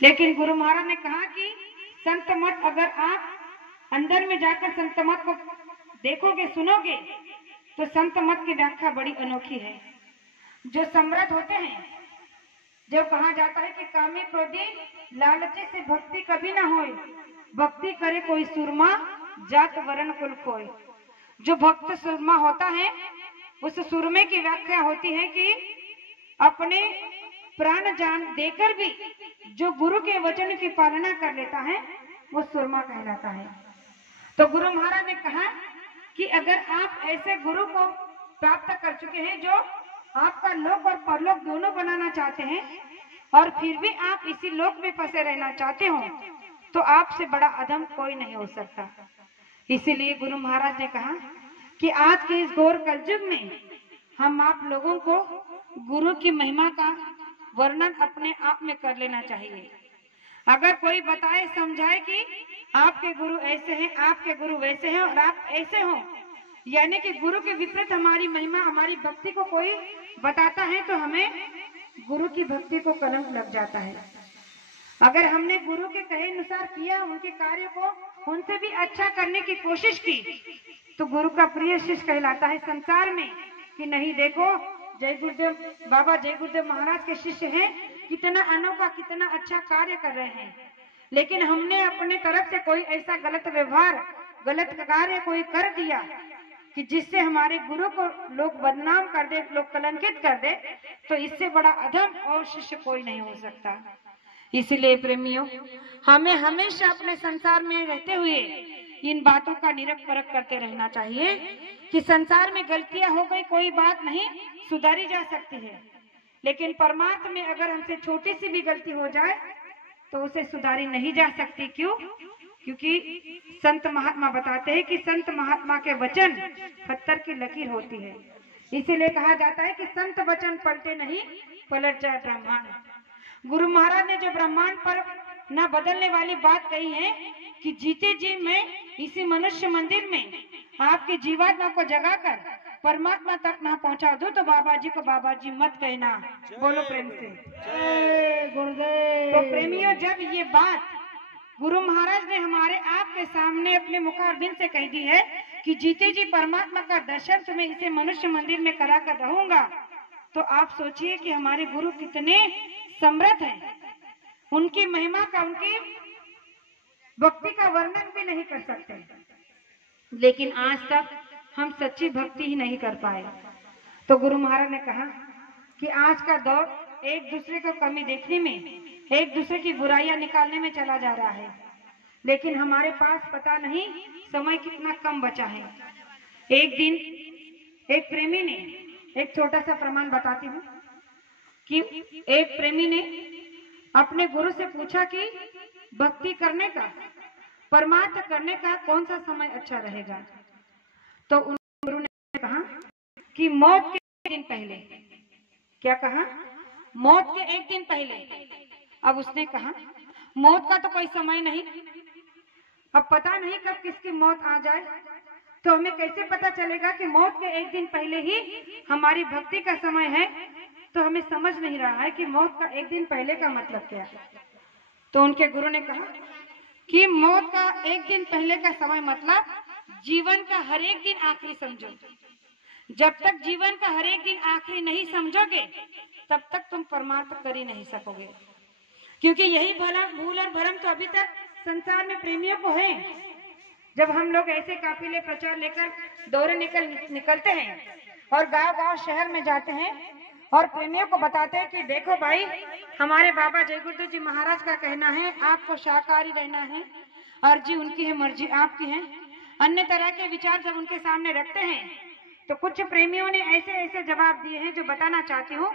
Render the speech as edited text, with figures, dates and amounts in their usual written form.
लेकिन गुरु महाराज ने कहा कि संत मत, अगर आप अंदर में जाकर संत मत को देखोगे, सुनोगे, तो संत मत की व्याख्या बड़ी अनोखी है। जो समृद्ध होते हैं, जो कहा जाता है कि कामी क्रोधी लालची से भक्ति कभी ना होए, भक्ति करे कोई सुरमा जात वर्ण कुल खोए। जो भक्त सुरमा होता है, उस सुरमे की व्याख्या होती है कि अपने प्राण जान देकर भी जो गुरु के वचन की पालना कर लेता है, वो सुरमा कहलाता है। तो गुरु महाराज ने कहा कि अगर आप ऐसे गुरु को प्राप्त कर चुके हैं जो आपका लोक और परलोक दोनों बनाना चाहते हैं, और फिर भी आप इसी लोक में फंसे रहना चाहते हो, तो आपसे बड़ा अधम कोई नहीं हो सकता। इसीलिए गुरु महाराज ने कहा कि आज के इस घोर कलयुग में हम आप लोगों को गुरु की महिमा का वर्णन अपने आप में कर लेना चाहिए। अगर कोई बताए समझाए कि आपके गुरु ऐसे हैं, आपके गुरु वैसे हैं और आप ऐसे हो, यानी कि गुरु के विपरीत हमारी महिमा, हमारी भक्ति को कोई बताता है, तो हमें गुरु की भक्ति को कलंक लग जाता है। अगर हमने गुरु के कहे अनुसार किया, उनके कार्य को उनसे भी अच्छा करने की कोशिश की, तो गुरु का प्रिय शिष्य कहलाता है संसार में। कि नहीं, देखो जय गुरुदेव, बाबा जय गुरुदेव महाराज के शिष्य हैं, कितना अनोखा, कितना अच्छा कार्य कर रहे हैं। लेकिन हमने अपने तरफ से कोई ऐसा गलत व्यवहार, गलत कार्य कोई कर दिया कि जिससे हमारे गुरु को लोग बदनाम कर दे, लोग कलंकित कर दे, तो इससे बड़ा अधम और शिष्य कोई नहीं हो सकता। इसलिए प्रेमियों, हमें हमेशा अपने संसार में रहते हुए इन बातों का निरख परख करते रहना चाहिए कि संसार में गलतियां हो गई, कोई बात नहीं, सुधारी जा सकती है। लेकिन परमात्मा में अगर हमसे छोटी सी भी गलती हो जाए तो उसे सुधारी नहीं जा सकती। क्यों? क्योंकि संत महात्मा बताते हैं कि संत महात्मा के वचन पत्थर की लकीर होती है। इसीलिए कहा जाता है कि संत वचन पलटे नहीं, पलट जाए ब्रह्मांड। गुरु महाराज ने जो ब्रह्मांड पर न बदलने वाली बात कही है कि जीते जी मैं इसी मनुष्य मंदिर में आपकी जीवात्मा को जगाकर परमात्मा तक ना पहुंचा दूं, तो बाबा जी को बाबा जी मत कहना। बोलो प्रेम से जय गुरुदेव। तो प्रेमियों, जब ये बात गुरु महाराज ने हमारे आपके सामने अपने मुखारबिंद से कह दी है कि जीते जी परमात्मा का दर्शन तुम्हें इसे मनुष्य मंदिर में करा कर रहूंगा, तो आप सोचिए कि हमारे गुरु कितने समृद्ध हैं। उनकी महिमा का, उनकी भक्ति का वर्णन भी नहीं कर सकते। लेकिन आज तक हम सच्ची भक्ति ही नहीं कर पाए। तो गुरु महाराज ने कहा कि आज का दौर एक दूसरे को कमी देखने में, एक दूसरे की बुराइयां निकालने में चला जा रहा है, लेकिन हमारे पास पता नहीं समय कितना कम बचा है। एक दिन एक प्रेमी ने, एक छोटा सा प्रमाण बताती हूँ कि एक प्रेमी ने अपने गुरु से पूछा कि भक्ति करने का, परमार्थ करने का कौन सा समय अच्छा रहेगा। तो उन गुरु ने कहा कि मौत के एक दिन पहले। क्या कहा? मौत के एक दिन पहले। अब उसने कहा मौत का तो कोई समय नहीं, अब पता नहीं कब किसकी मौत आ जाए, तो हमें कैसे पता चलेगा कि मौत के एक दिन पहले ही हमारी भक्ति का समय है। तो हमें समझ नहीं रहा है कि मौत का एक दिन पहले का मतलब क्या है। तो उनके गुरु ने कहा कि मौत का एक दिन पहले का समय मतलब जीवन का हर एक दिन आखिरी समझो। जब तक जीवन का हर एक दिन आखिरी नहीं समझोगे, तब तक तुम परमार्थ कर ही नहीं सकोगे। क्योंकि यही भूल और भरम तो अभी तक संसार में प्रेमियों को है। जब हम लोग ऐसे काफिले प्रचार लेकर दौरे निकलते हैं और गांव-गांव शहर में जाते हैं और प्रेमियों को बताते हैं कि देखो भाई, हमारे बाबा जय गुरुदेव जी महाराज का कहना है आपको शाकाहारी रहना है, अर्जी उनकी है, मर्जी आपकी है। अन्य तरह के विचार जब उनके सामने रखते हैं, तो कुछ प्रेमियों ने ऐसे ऐसे जवाब दिए हैं जो बताना चाहती हूँ